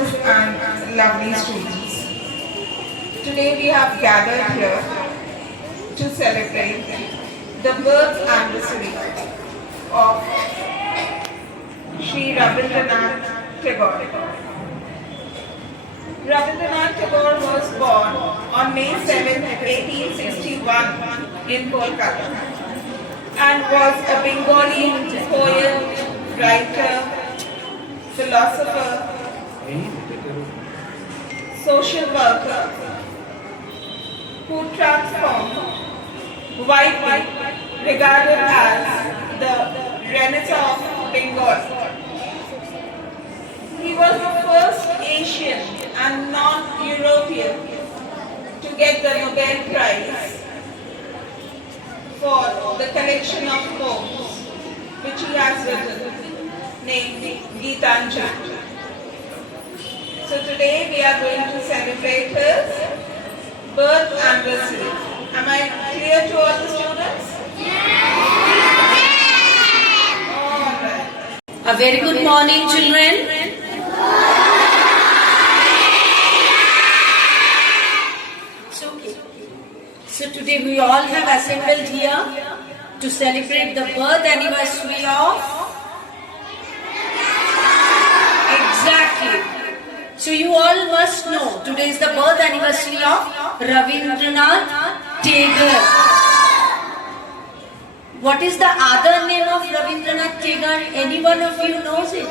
teachers and lovely students. Today we have gathered here to celebrate the birth anniversary of Shri Rabindranath Tagore. Rabindranath Tagore was born on May 7, 1861 in Kolkata and was a Bengali poet, writer, philosopher, social worker who transformed widely regarded as the Renaissance of Bengal. He was the first Asian and non-European to get the Nobel Prize for the collection of poems which he has written, named Geetanjali. So today we are going to celebrate his birth anniversary. Am I clear to all the students? All right. A very good morning, children. So today we all have assembled here to celebrate the birth anniversary of. Exactly. So you all must know today is the birth anniversary of Rabindranath Tagore. What is the other name of Rabindranath Tagore? Any one of you knows it?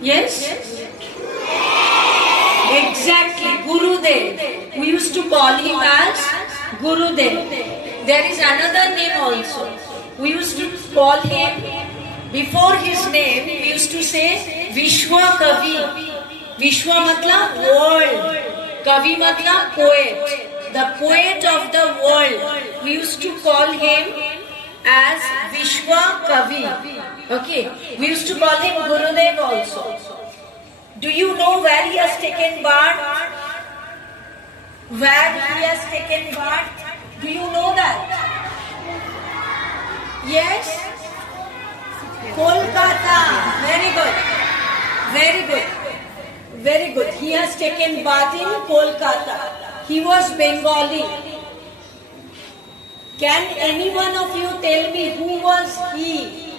Yes? Exactly, Gurudev. We used to call him as Gurudev. There is another name also. We used to call him, before his name, we used to say Vishwa Kavi. Vishwa matlab world. Kavi matlab poet. The poet of the world. We used to call him as Vishwa Kavi. Okay. We used to call him Gurudev also. Do you know where he has taken birth? Where he has taken birth? Do you know that? Yes? Kolkata. Very good. Very good. Very good. He has taken birth in Kolkata. He was Bengali. Can any one of you tell me who was he?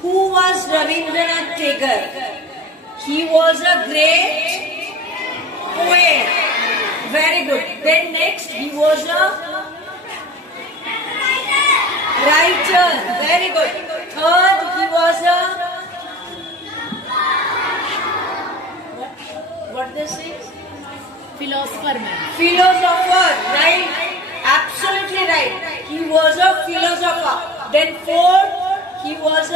Who was Rabindranath Tagore? He was a great poet. Very good. Then next, he was a writer. Very good. Third, he was a what they say? Philosopher man. Philosopher. Right. Absolutely right. He was a philosopher. Then fourth, he was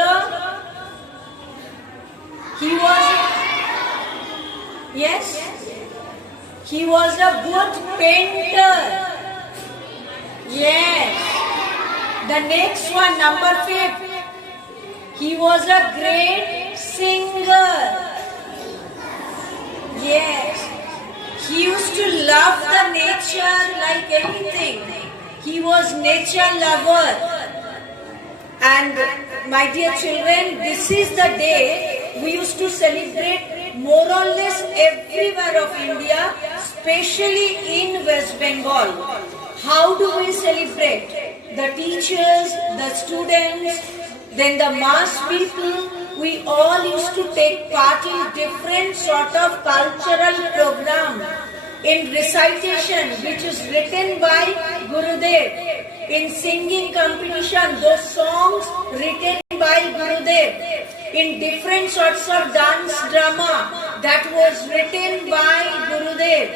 yes, he was a good painter. Yes. The next one, number 5, he was a great singer. Yes. He used to love the nature like anything. He was nature lover. And my dear children, this is the day we used to celebrate more or less everywhere of India, especially in West Bengal. How do we celebrate? The teachers, the students, then the mass people, we all used to take part in different sort of cultural program, in recitation which is written by Gurudev, in singing competition, those songs written by Gurudev, in different sorts of dance drama that was written by Gurudev.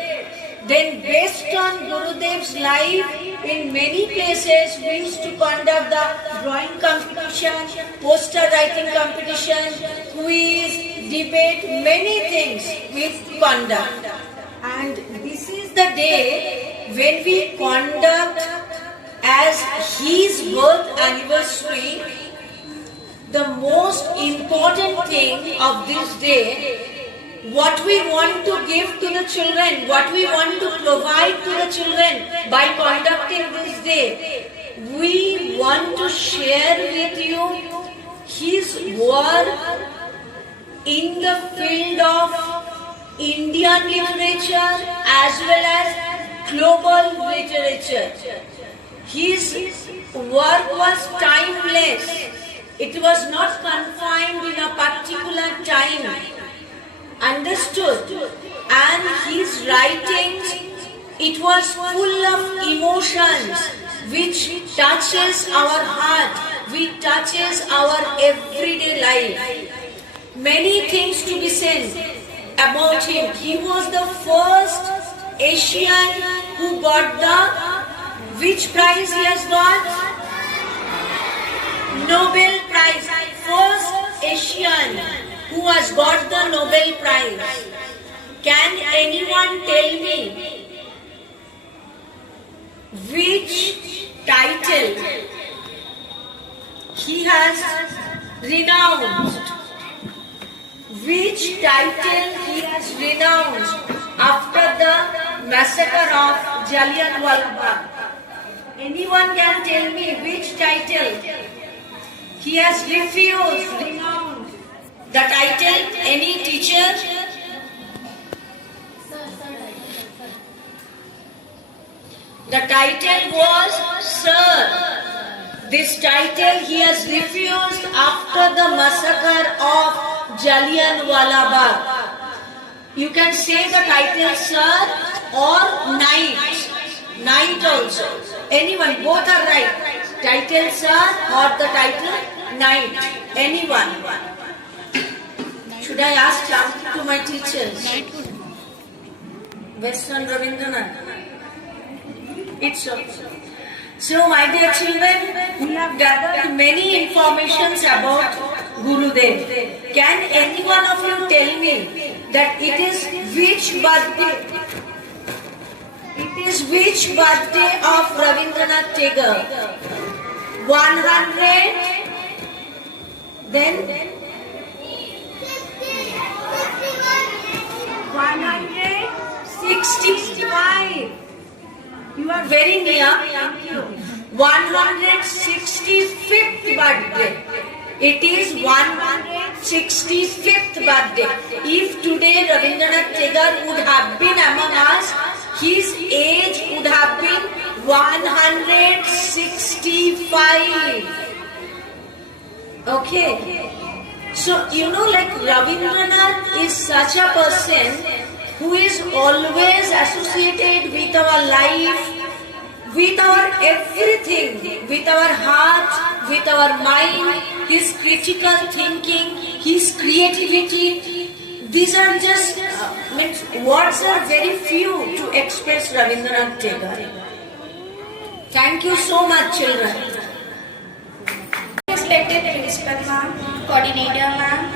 Then based on Gurudev's life, in many places we used to conduct the drawing competition, poster writing competition, quiz, debate, many things we conduct. And this is the day when we conduct as his birth anniversary. The most important thing of this day, what we want to give to the children, what we want to provide to the children by conducting this day, we want to share with you his work in the field of Indian literature as well as global literature. His work was timeless. It was not confined in a particular time. Understood? And his writings, it was full of emotions which touches our heart, which touches our everyday life. Many things to be said about him. He was the first Asian who got which prize he has got? Nobel Prize. First Asian who has got the Nobel Prize. Can anyone tell me which title he has renounced? Which title he has renounced after the massacre of Jallianwala Bagh? Anyone can tell me which title he has refused, renounced? The title, any teacher? The title was Sir. This title he has refused after the massacre of Jallianwala Bagh. You can say the title Sir or Knight. Knight also. Anyone, both are right. Title Sir or the title Knight. Anyone. Should I ask something to my teachers? Western Rabindranath. It's okay. So, my dear children, we have gathered many informations about Gurudev. Can any one of you tell me that it is which birthday? It is which birthday of Rabindranath Tagore? 100? Then? 165. You are very near. 165th birthday. It is 165th birthday. If today Rabindranath Tagore would have been among us, his age would have been 165. Okay. So, like Rabindranath is such a person who is always associated with our life, with our everything, with our heart, with our mind, his critical thinking, his creativity. These are just words are very few to express Rabindranath Tagore. Thank you so much, children. Respected Principal Ma'am, Coordinator Ma'am,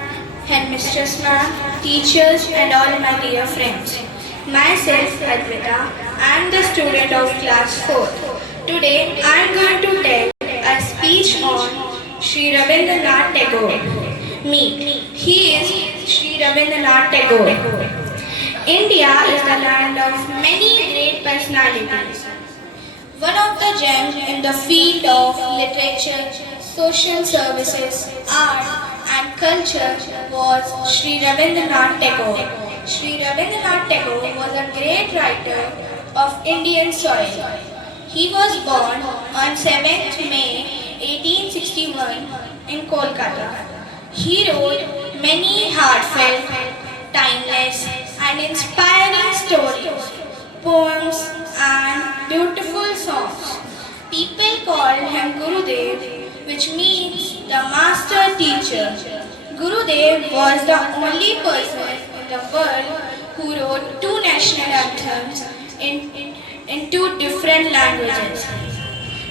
Headmistress Ma'am, teachers and all my dear friends. Myself, Advita, I am the student of class 4. Today I am going to tell a speech on Sri Rabindranath Tagore. He is Sri Rabindranath Tagore. India is the land of many great personalities. One of the gems in the field of literature, social services, art and culture was Sri Rabindranath Tagore. Sri Rabindranath Tagore was a great writer of Indian soil. He was born on 7th May 1861 in Kolkata. He wrote many heartfelt, timeless and inspiring stories, poems and beautiful songs. People called him Gurudev, which means the master teacher. Gurudev was the only person in the world who wrote two national anthems in two different languages.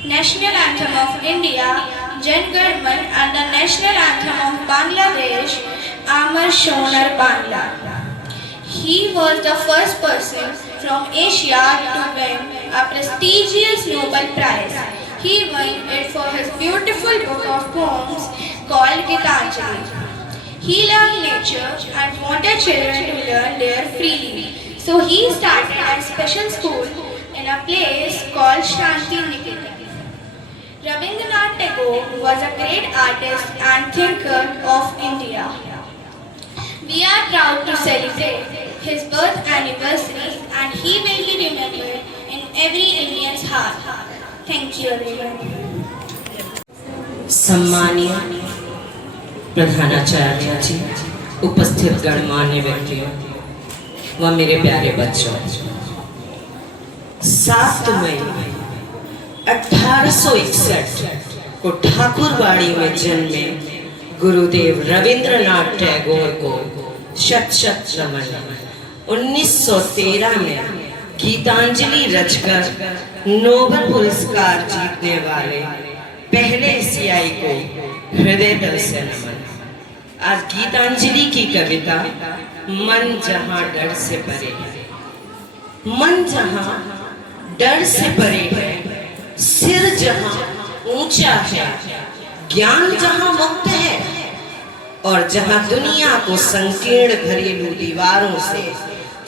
National Anthem of India, Jan Gan Man, and the National Anthem of Bangladesh, Amar Shonar Bangla. He was the first person from Asia to win a prestigious Nobel Prize. He won it for his beautiful book of poems called Gitanjali. He loved nature and wanted children to learn there freely. So he started a special school in a place called Shanti Niketan. Rabindranath Tagore was a great artist and thinker of India. We are proud to celebrate his birth anniversary and he will be remembered in every Indian's heart. Thank you everyone. सम्मानीय प्रधानाचार्य जी, उपस्थित गणमान्य व्यक्तियों व मेरे प्यारे बच्चों, 7 मई 1861 को ठाकुरबाड़ी में जन्मे गुरुदेव रविंद्रनाथ टैगोर को शत शत नमन। 1913 में गीतांजलि रचकर नोबेल पुरस्कार जीतने वाले पहले एशियाई को हृदय तल से नमन। आज गीतांजलि की कविता मन जहां डर से परे है, मन जहां डर से परे है, सिर जहां ऊंचा है, ज्ञान जहां मुक्त है और जहां दुनिया को संकीर्ण घरेलू दीवारों से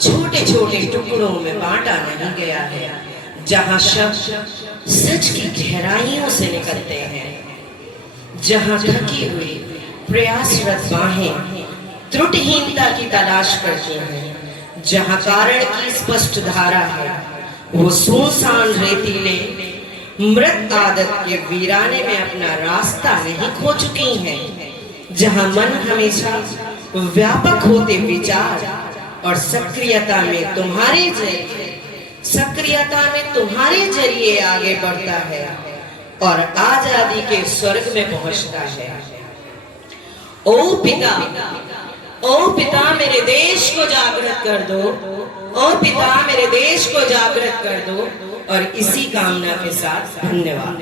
छोटे छोटे टुकड़ों में बांटा नहीं गया है, जहां शब्द सच की गहराइयों से निकलते हैं, जहां थकी हुई प्रयासरत बाहें त्रुटिहीनता की तलाश करती हैं, जहां कारण की स्पष्ट धारा है, वो सुनसान रेतीले मृत आदत के वीराने में अपना रास्ता नहीं खो चुकी हैं, जहां मन हमेशा व्यापक होते विचार और सक्रियता में तुम्हारे जरिए आगे बढ़ता है और आजादी के स्वर्ग में पहुंचता है। ओ पिता मेरे देश को जागृत कर दो, ओ पिता मेरे देश को जागृत कर दो। और इसी कामना के साथ धन्यवाद।